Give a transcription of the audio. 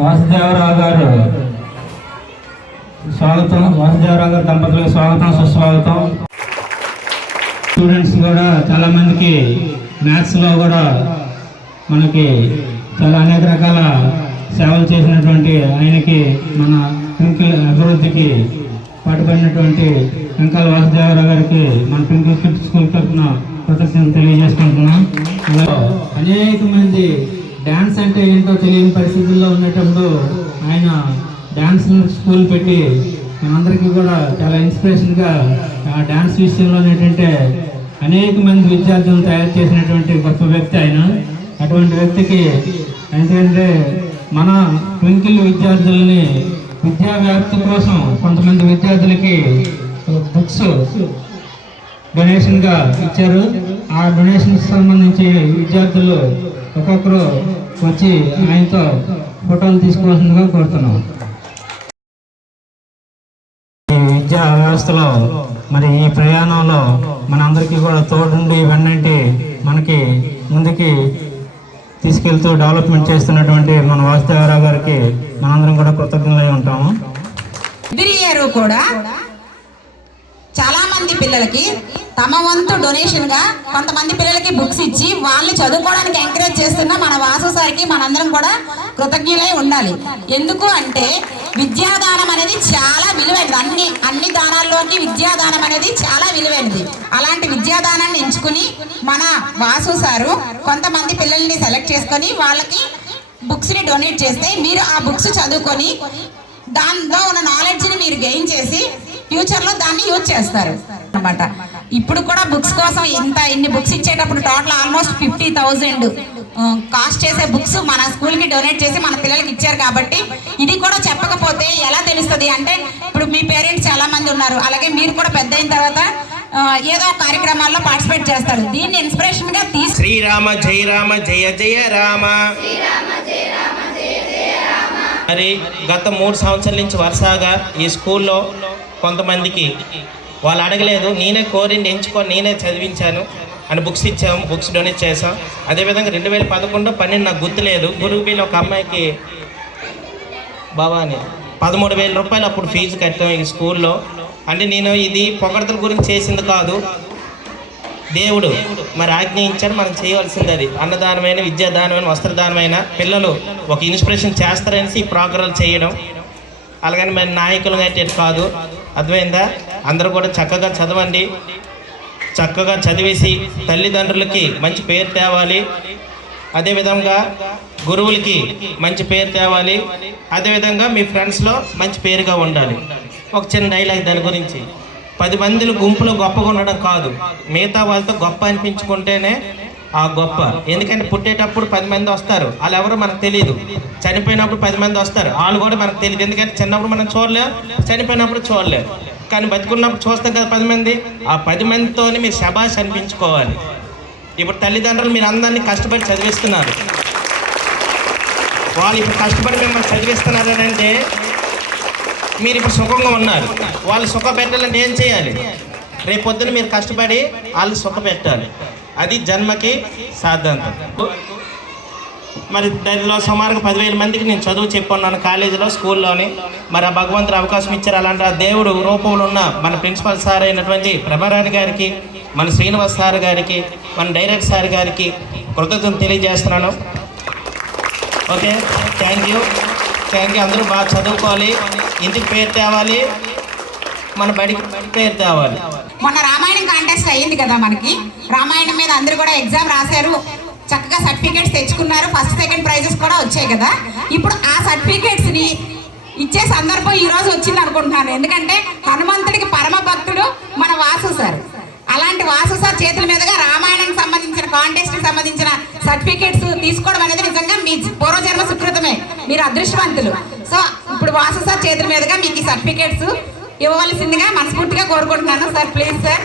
వాసుదేవరావు గారు స్వాగతం. వాసుదేవరావు గారు దంపతులకు స్వాగతం, సుస్వాగతం. స్టూడెంట్స్ కూడా చాలామందికి మ్యాథ్స్లో కూడా మనకి చాలా అనేక రకాల సేవలు చేసినటువంటి ఆయనకి మన ట్వింకిల్ అభివృద్ధికి పాటుపడినటువంటి వెంకాల వాసుదేవరావు గారికి మన ట్వింకిల్ కిడ్స్ స్కూల్ తరఫున కృతజ్ఞతలు తెలియజేసుకుంటున్నాం. అనేక మంది డ్యాన్స్ అంటే ఏంటో తెలియని పరిస్థితుల్లో ఉన్నప్పుడు ఆయన డ్యాన్స్ స్కూల్ పెట్టి మనందరికీ కూడా చాలా ఇన్స్పిరేషన్గా ఆ డ్యాన్స్ విషయంలో ఏంటంటే అనేక మంది విద్యార్థులను తయారు చేసినటువంటి గొప్ప వ్యక్తి ఆయన. అటువంటి వ్యక్తికి ఎందుకంటే మన ట్వింకిల్ విద్యార్థులని విద్యా వ్యాప్తి కోసం కొంతమంది విద్యార్థులకి బుక్స్ డొనేషన్గా ఇచ్చారు. ఆ డొనేషన్కి సంబంధించి విద్యార్థులు ఒక్కొక్కరు వచ్చి ఆయనతో ఫోటోలు తీసుకోవాల్సిందిగా కోరుతున్నాం. ఈ విద్యా వ్యవస్థలో మరి ఈ ప్రయాణంలో మనందరికీ కూడా తోడుండి వెన్నంటి మనకి ముందుకి తీసుకెళ్తూ డెవలప్మెంట్ చేస్తున్నటువంటి మన వాసుదేవరావు గారికి మనందరం కూడా కృతజ్ఞులై ఉంటాము. కూడా చాలా మంది పిల్లలకి తమ వంతు డొనేషన్ గా కొంతమంది పిల్లలకి బుక్స్ ఇచ్చి వాళ్ళు చదువుకోవడానికి ఎంకరేజ్ చేస్తున్న మన వాసు సార్కి మనందరం కూడా కృతజ్ఞులై ఉండాలి. ఎందుకు అంటే విద్యాదానం అనేది చాలా విలువైనది. అన్ని దానాల్లోకి విద్యాదానం అనేది చాలా విలువైనది. అలాంటి విద్యాదానాన్ని ఎంచుకుని మన వాసు సారు కొంతమంది పిల్లల్ని సెలెక్ట్ చేసుకొని వాళ్ళకి బుక్స్ ని డొనేట్ చేస్తే మీరు ఆ బుక్స్ చదువుకొని దానిలో ఉన్న నాలెడ్జ్ని మీరు గెయిన్ చేసి ఫ్యూచర్లో దాన్ని యూజ్ చేస్తారు అన్నమాట. ఇప్పుడు కూడా బుక్స్ కోసం ఇన్ని బుక్స్ ఇచ్చేటప్పుడు టోటల్ ఆల్మోస్ట్ 50,000 కాస్ట్ చేసే బుక్స్ మన స్కూల్కి డొనేట్ చేసి మన పిల్లలకి ఇచ్చారు. కాబట్టి ఇది కూడా చెప్పకపోతే ఎలా తెలుస్తుంది అంటే ఇప్పుడు మీ పేరెంట్స్ చాలా మంది ఉన్నారు, అలాగే మీరు కూడా పెద్ద అయిన తర్వాత ఏదో కార్యక్రమాల్లో పార్టిసిపేట్ చేస్తారు. దీన్ని ఇన్స్పిరేషన్ గా తీసి శ్రీరామ జయ రామ జయ జయ రామ. మరి గత 3 సంవత్సరాల నుంచి వరుసగా ఈ స్కూల్లో కొంతమందికి వాళ్ళు అడగలేదు, నేనే కోరిండి ఎంచుకొని నేనే చదివించాను అని బుక్స్ ఇచ్చాము, బుక్స్ డొనేట్ చేసాం. అదేవిధంగా 2011-12 నాకు గుర్తులేదు, గురువుబీలో ఒక అమ్మాయికి బాబాని 13,000 రూపాయలు అప్పుడు ఫీజు కట్టాం ఈ స్కూల్లో. అంటే నేను ఇది పొగడతల గురించి చేసింది కాదు, దేవుడు మరి ఆజ్ఞయించాడు, మనం చేయవలసింది అది. అన్నదానమైన, విద్యాదానమైన, వస్త్రదానమైన పిల్లలు ఒక ఇన్స్పిరేషన్ చేస్తారనేసి ఈ ప్రోగ్రాలు చేయడం. అలాగని మరి నాయకులు అయితే కాదు, అర్థమైందా? అందరూ కూడా చక్కగా చదవండి, చక్కగా చదివేసి తల్లిదండ్రులకి మంచి పేరు తేవాలి, అదేవిధంగా గురువులకి మంచి పేరు తేవాలి, అదేవిధంగా మీ ఫ్రెండ్స్లో మంచి పేరుగా ఉండాలి. ఒక చిన్న డైలాగ్ దాని గురించి, 10 మందిలో గుంపులో గొప్పగా ఉండడం కాదు, మిగతా వాళ్ళతో గొప్ప అనిపించుకుంటేనే ఆ గొప్ప. ఎందుకంటే పుట్టేటప్పుడు 10 మంది వస్తారు, వాళ్ళు ఎవరో మనకు తెలియదు. చనిపోయినప్పుడు 10 మంది వస్తారు, వాళ్ళు కూడా మనకు తెలియదు. ఎందుకంటే చిన్నప్పుడు మనం చూడలేం, చనిపోయినప్పుడు చూడలేం, కానీ బతుకున్నప్పుడు చూస్తాం కదా 10 మంది. ఆ 10 మందితోనే మీరు శబాష్ అనిపించుకోవాలి. ఇప్పుడు తల్లిదండ్రులు మీరు అందరినీ కష్టపడి చదివిస్తున్నారు, వాళ్ళు ఇప్పుడు కష్టపడి మిమ్మల్ని చదివిస్తున్నారు అంటే మీరు ఇప్పుడు సుఖంగా ఉన్నారు. వాళ్ళు సుఖ పెట్టాలంటే ఏం చేయాలి? రేపొద్దున మీరు కష్టపడి వాళ్ళు సుఖ పెట్టాలి. అది జన్మకి సాధ్యంతం. మరి దానిలో సుమారుగా 10,000 మందికి నేను చదువు చెప్పున్నాను కాలేజీలో, స్కూల్లోని. మరి ఆ భగవంతుడు అవకాశం ఇచ్చారు. అలాంటి ఆ దేవుడు రూపంలో ఉన్న మన ప్రిన్సిపల్ సార్ అయినటువంటి ప్రభారాణి గారికి, మన శ్రీనివాస్ సార్ గారికి, మన డైరెక్టర్ సార్ గారికి కృతజ్ఞతలు తెలియజేస్తున్నాను. Okay, thank you. అందరూ బాగా చదువుకోవాలి, ఇంటికి పేరు తేవాలి, మన బడికి పేరు తేవాలి. మొన్న రామాయణం కాంటెస్ట్ అయ్యింది కదా మనకి. రామాయణం మీద అందరూ కూడా ఎగ్జామ్ రాశారు, చక్కగా సర్టిఫికేట్స్ తెచ్చుకున్నారు, ఫస్ట్ సెకండ్ ప్రైజెస్ కూడా వచ్చాయి కదా. ఇప్పుడు ఆ సర్టిఫికేట్స్ ని ఇచ్చే సందర్భం ఈ రోజు వచ్చింది అనుకుంటున్నాను. ఎందుకంటే హనుమంతుడికి పరమ భక్తుడు మన వాసు సార్. అలాంటి వాసు సార్ చేతుల మీదుగా రామాయణానికి సంబంధించిన కాంటెస్ట్ కి సంబంధించిన సర్టిఫికేట్స్ తీసుకోవడం అనేది నిజంగా మీ పూర్వజన్మ సుకృతమే, మీరు అదృష్టవంతులు. సో ఇప్పుడు వాసు సార్ చేతుల మీదుగా మీకు ఈ సర్టిఫికేట్స్ ఇవ్వవలసిందిగా మనస్ఫూర్తిగా కోరుకుంటున్నాను. Sir please sir.